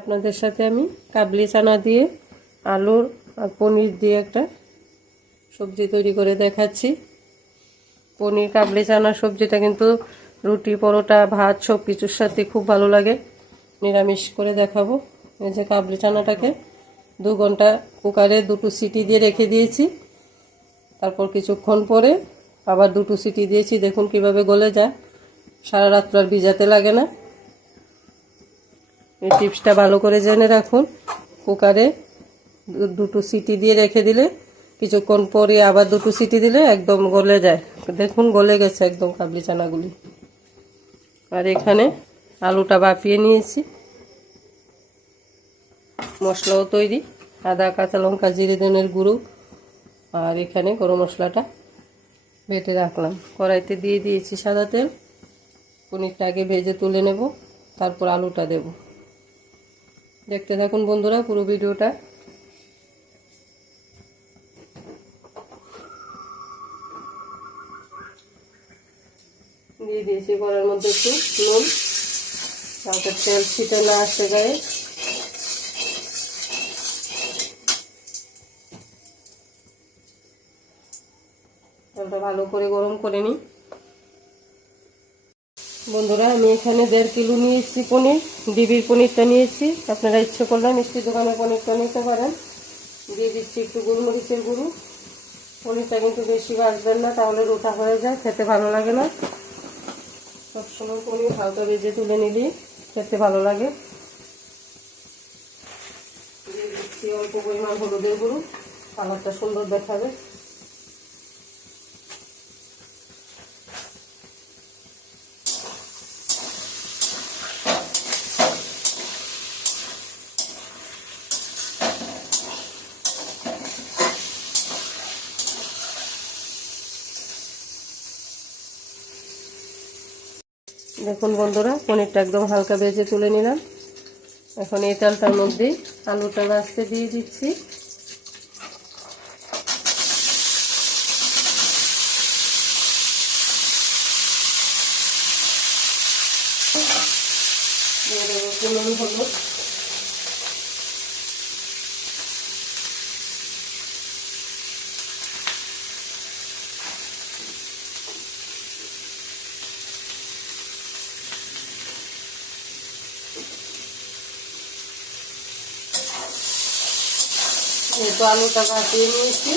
আপনাদের সাথে আমি কাবলি চানা দিয়ে আলু আর পনির দিয়ে একটা সবজি তৈরি করে দেখাচ্ছি। পনির কাবলি চানা সবজিটা কিন্তু রুটি, পরোটা, ভাত সব কিছুর সাথে খুব ভালো লাগে। নিরামিষ করে দেখাবো। এই যে কাবলি চানাটাকে 2 ঘন্টা কুকারে 2টো সিটি দিয়ে রেখে দিয়েছি। তারপর কিছুক্ষণ পরে আবার 2টো সিটি দিয়েছি। দেখুন কিভাবে গলে যায়, সারা রাত আর ভিজাতে লাগে না। এই টিপসটা ভালো করে জেনে রাখুন। কুকারে 2টো সিটি দিয়ে রেখে দিলে কিছুক্ষণ পরে আবার 2টো সিটি দিলে একদম গলে যায়। দেখুন গলে গেছে একদম কাবলি চানাগুলি। আর এখানে আলুটা ভাপিয়ে নিয়েছি, মশলাও তৈরি, আদা, কাঁচা লঙ্কা, জিরে, ধনের গুঁড়ো, আর এখানে গরম মশলাটা বেটে রাখলাম। কড়াইতে দিয়ে দিয়েছি সাদা তেল। পনিরটা আগে ভেজে তুলে নেব, তারপর আলুটা দেব। দেখতে থাকুন বন্ধুরা পুরো ভিডিওটা। দিয়ে দিয়েছি কড়াইয়ের মধ্যে একটু নুন, যাতে তেল ছিটে না আসে গায়ে। তেলটা ভালো করে গরম করে নিই। বন্ধুরা আমি এখানে 1.5 কিলো নিয়েছি পনির, ডিবির পনিরটা নিয়েছি। আপনারা ইচ্ছে করলে মিষ্টি দোকানের পনিরটা নিতে পারেন। দিয়ে দিচ্ছি একটু গোলমরিচের গুঁড়ো। পনিরটা কিন্তু বেশি ভাজবেন না, তাহলে রোটা হয়ে যায়, খেতে ভালো লাগে না। সবসময় পনির হালকা ভেজে তুলে নিলে খেতে ভালো লাগে। দিয়ে দিচ্ছি অল্প পরিমাণ হলুদের গুঁড়ো, কালারটা সুন্দর দেখাবে। দেখুন বন্ধুরা পনিরটা একদম হালকা ভেজে তুলে নিলাম। এখন এই তেলটার মধ্যে আলুটা লাস্টে দিয়ে দিচ্ছি। দিয়ে দেবো পরিমাণ হলুদ, যেহেতু আলুটা ভাপিয়ে নিয়েছি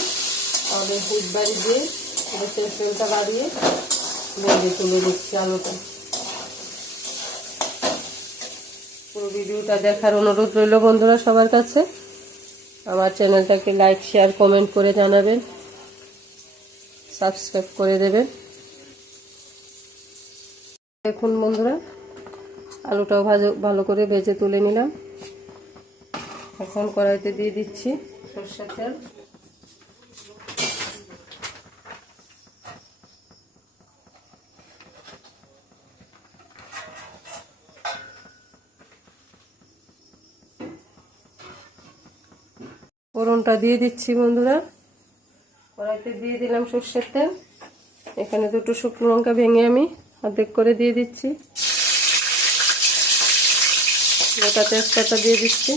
তাহলে হিট বাড়ি দিয়ে গ্যাসের তেলটা বাড়িয়ে ভেজে তুলে দিচ্ছি আলুটা। পুরো ভিডিওটা দেখার অনুরোধ রইল বন্ধুরা সবার কাছে। আমার চ্যানেলটাকে লাইক, শেয়ার, কমেন্ট করে জানাবেন, সাবস্ক্রাইব করে দেবেন। দেখুন বন্ধুরা আলুটাও ভালো করে ভেজে তুলে নিলাম। এখন কড়াইতে দিয়ে দিচ্ছি সরষের তেল। ফোড়নটা দিয়ে দিচ্ছি বন্ধুরা। কড়াইতে দিয়ে দিলাম সরষের তেল। এখানে 2টো শুকনো লঙ্কা ভেঙে আমি অর্ধেক করে দিয়ে দিচ্ছি। গোটা তেজপাতা দিয়ে দিচ্ছি।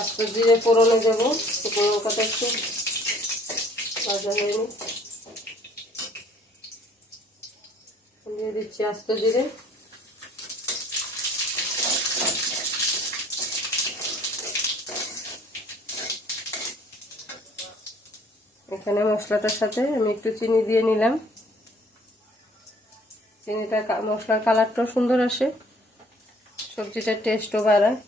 আস্ত জিরে ফোড়নে দেবো। শুকনো লঙ্কাটা একটু ভাজা হয়নি, দিয়ে দিচ্ছি আস্ত জিরে। এখানে মশলাটার সাথে আমি একটু চিনি দিয়ে নিলাম। চিনিটা মশলার কালারটাও সুন্দর আসে, সবজিটার টেস্টও বাড়ায়।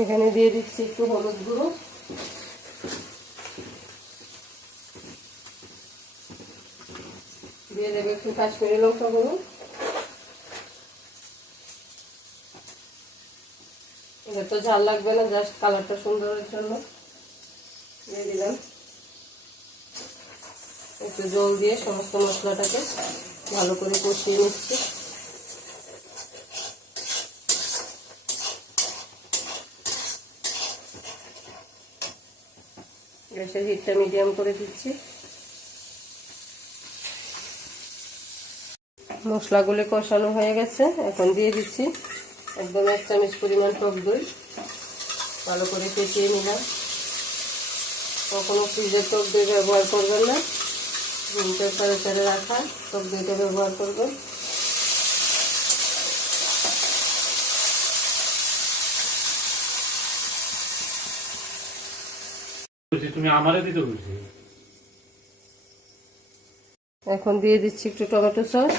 এখানে দিয়ে দিচ্ছি একটু হলুদ গুঁড়ো, দিয়ে দেবো একটু কাশ্মীরি লঙ্কা গুঁড়ো। এটা তো ঝাল লাগবে না, জাস্ট কালারটা সুন্দরের জন্য দিয়ে দিলাম। একটু জল দিয়ে সমস্ত মশলাটাকে ভালো করে কষিয়ে নিচ্ছি। গ্যাসের হিটটা মিডিয়াম করে দিচ্ছি। মশলাগুলো কষানো হয়ে গেছে, এখন দিয়ে দিচ্ছি একদম 1 চামচ পরিমাণ টক দই। ভালো করে ফেটিয়ে নিলাম। কখনো ফ্রিজের টক দই ব্যবহার করবেন না, রুম টেম্পারেচারে রাখা টক দইটা ব্যবহার করবেন। তুমি আমারে দিতে বলছি। এখন দিয়ে দিচ্ছি একটু টমেটো সস।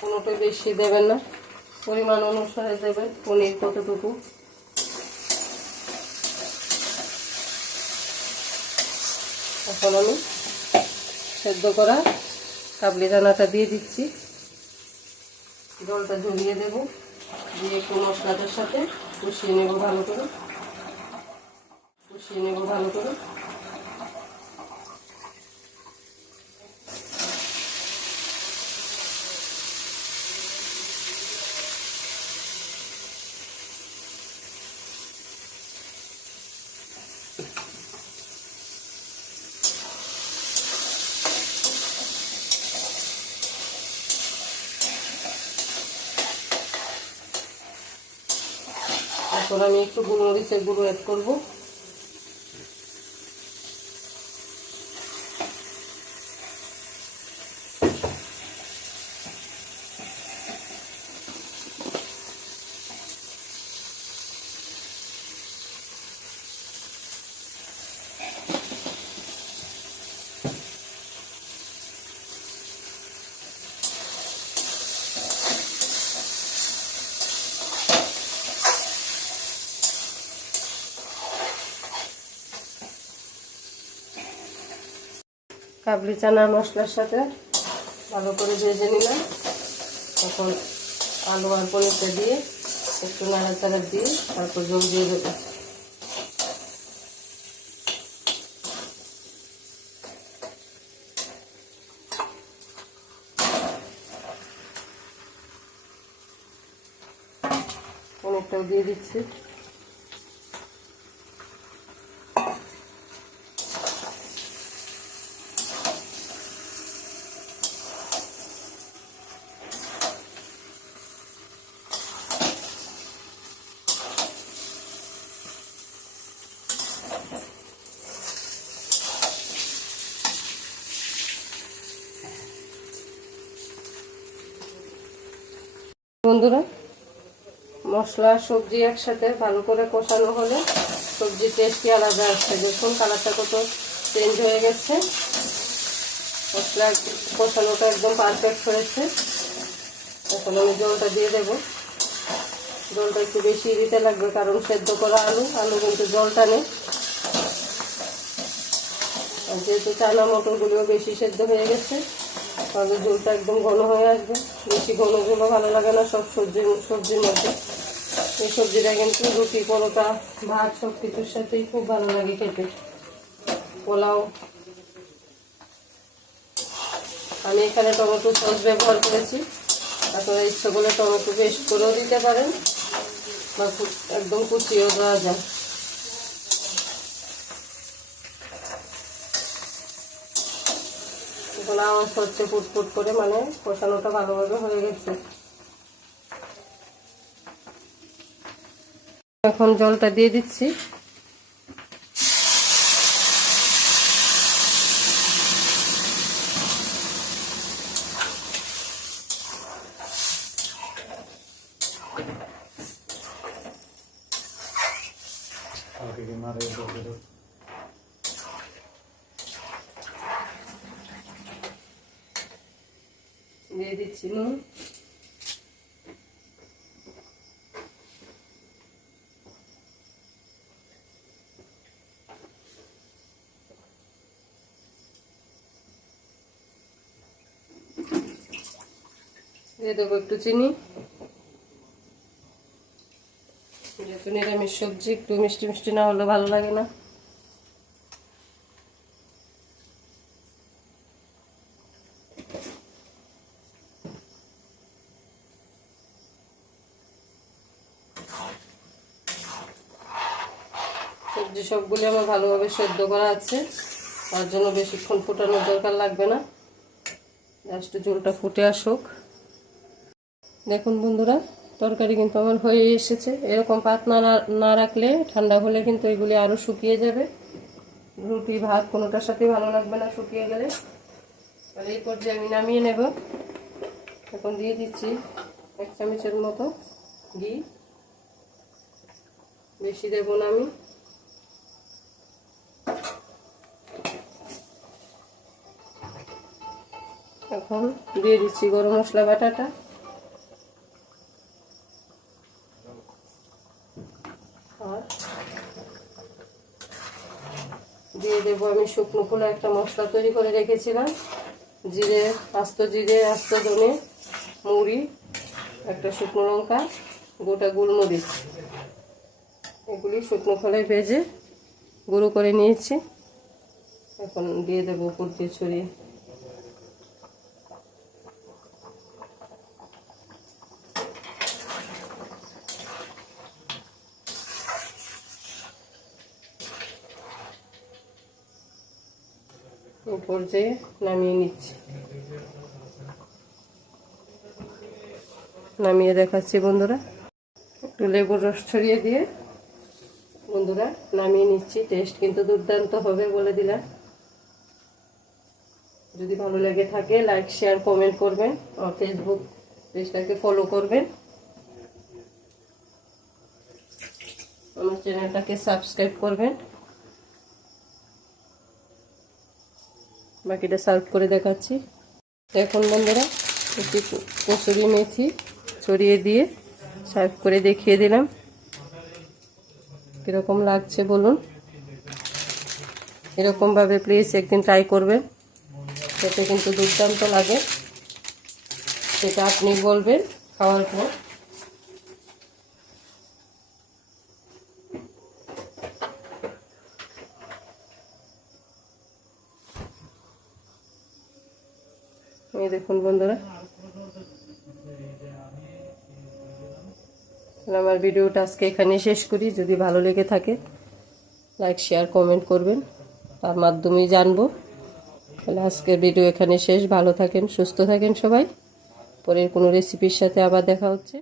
কোনোটা বেশি দেবেন না, পরিমাণ অনুসারে দেবেন পনির কতটুকু। এখন আমি সেদ্ধ করা কাবলি দানাটা দিয়ে দিচ্ছি। জলটা ঝরিয়ে দেব, দিয়ে একটু মশলাটার সাথে কষিয়ে নেব ভালো করে, কষিয়ে নেব ভালো করে। এখন আমি একটু গোলমরিচের গুঁড়ো অ্যাড করব। কাবলি চানা মশলার সাথে ভালো করে ভেজে নিলাম। এখন আলু আর পনিরটা দিয়ে একটু নাড়াচাড়া দিয়ে তারপর জল দিয়ে দেবো। পনিরটাও দিয়ে দিচ্ছি। বন্ধুরা, মশলা সবজি একসাথে ভালো করে কষানো হলে সবজির টেস্টই আলাদা আসছে। দেখুন কালারটা কত চেঞ্জ হয়ে গেছে, মশলা কষানোটা একদম পারফেক্ট হয়েছে। এখন আমি জলটা দিয়ে দেব। জলটা একটু বেশি দিতে লাগবে, কারণ সেদ্ধ করা আলু কিন্তু জল টানে। আর যেহেতু চানা মটরগুলোও বেশি সেদ্ধ হয়ে গেছে, তাহলে ঝোলটা একদম ঘন হয়ে আসবে। বেশি ঘন ঝোলও ভালো লাগে না সব সবজির মধ্যে। এই সবজিটা কিন্তু রুটি, পরোটা, ভাত সব কিছুর সাথেই খুব ভালো লাগে খেতে, পোলাও। আমি এখানে টমেটো সস ব্যবহার করেছি, আপনারা ইচ্ছে করলে টমেটো পেস্ট করেও দিতে পারেন বা একদম কুচিয়েও দেওয়া যায়। এখন আওয়াজ হচ্ছে ফুটফুট করে, মানে কষানোটা ভালোভাবে হয়ে গেছে। এখন জলটা দিয়ে দিচ্ছি। দিয়ে দিচ্ছি নুন, দিয়ে দেবো একটু চিনি। যেহেতু নিরামিষ সবজি একটু মিষ্টি মিষ্টি না হলে ভালো লাগে না। সবজি সবগুলি আমার ভালোভাবে সেদ্ধ করা আছে, তার জন্য বেশিক্ষণ ফোটানোর দরকার লাগবে না, জাস্ট ঝোলটা ফুটে আসুক। দেখুন বন্ধুরা, তরকারি কিন্তু আমার হয়ে এসেছে। এরকম পাতলা না রাখলে ঠান্ডা হলে কিন্তু এগুলি আরও শুকিয়ে যাবে, রুটি ভাত কোনোটার সাথে ভালো লাগবে না শুকিয়ে গেলে। আর এই পর্যায়ে আমি নামিয়ে নেব। এখন দিয়ে দিচ্ছি 1 চামচের মতো ঘি, বেশি দেব না আমি। এখন দিয়ে দিচ্ছি গরম মশলা বাটাটা, আর দিয়ে দেবো আমি শুকনো খোলা একটা মশলা তৈরি করে রেখেছিলাম, জিরে, আস্ত ধনে, মৌরি, একটা শুকনো লঙ্কা, গোটা গোলমরিচ, এগুলি শুকনো খোলায় ভেজে গুঁড়ো করে নিয়েছি। এখন দিয়ে দেবো উপর দিয়ে ছড়িয়ে। উপর দিয়ে নামিয়ে নিচ্ছি, নামিয়ে দেখাচ্ছি বন্ধুরা। একটু লেবুর রস ছড়িয়ে দিয়ে বন্ধুরা নামিয়ে নিচ্ছি। টেস্ট কিন্তু দুর্দান্ত হবে বলে দিলাম। যদি ভালো লেগে থাকে লাইক শেয়ার কমেন্ট করবেন, আর ফেসবুক পেজটাকে ফলো করবেন, আমার চ্যানেলটাকে সাবস্ক্রাইব করবেন। বাকিটা সার্ভ করে দেখাচ্ছি। দেখুন বন্ধুরা, একটু কসুরি মেথি ছড়িয়ে দিয়ে সার্ভ করে দেখিয়ে দিলাম। কীরকম লাগছে বলুন। এরকমভাবে প্লিজ একদিন ট্রাই করবেন, খেতে কিন্তু দুর্দান্ত লাগে। সেটা আপনি বলবেন খাওয়ার পর। এই দেখুন বন্ধুরা, আমার ভিডিওটা আজকে এখানে শেষ করি। যদি ভালো লেগে থাকে লাইক শেয়ার কমেন্ট করবেন, তার মাধ্যমেই জানবো। তাহলে আজকের ভিডিও এখানে শেষ। ভালো থাকেন, সুস্থ থাকেন সবাই। পরের কোনো রেসিপির সাথে আবার দেখা হচ্ছে।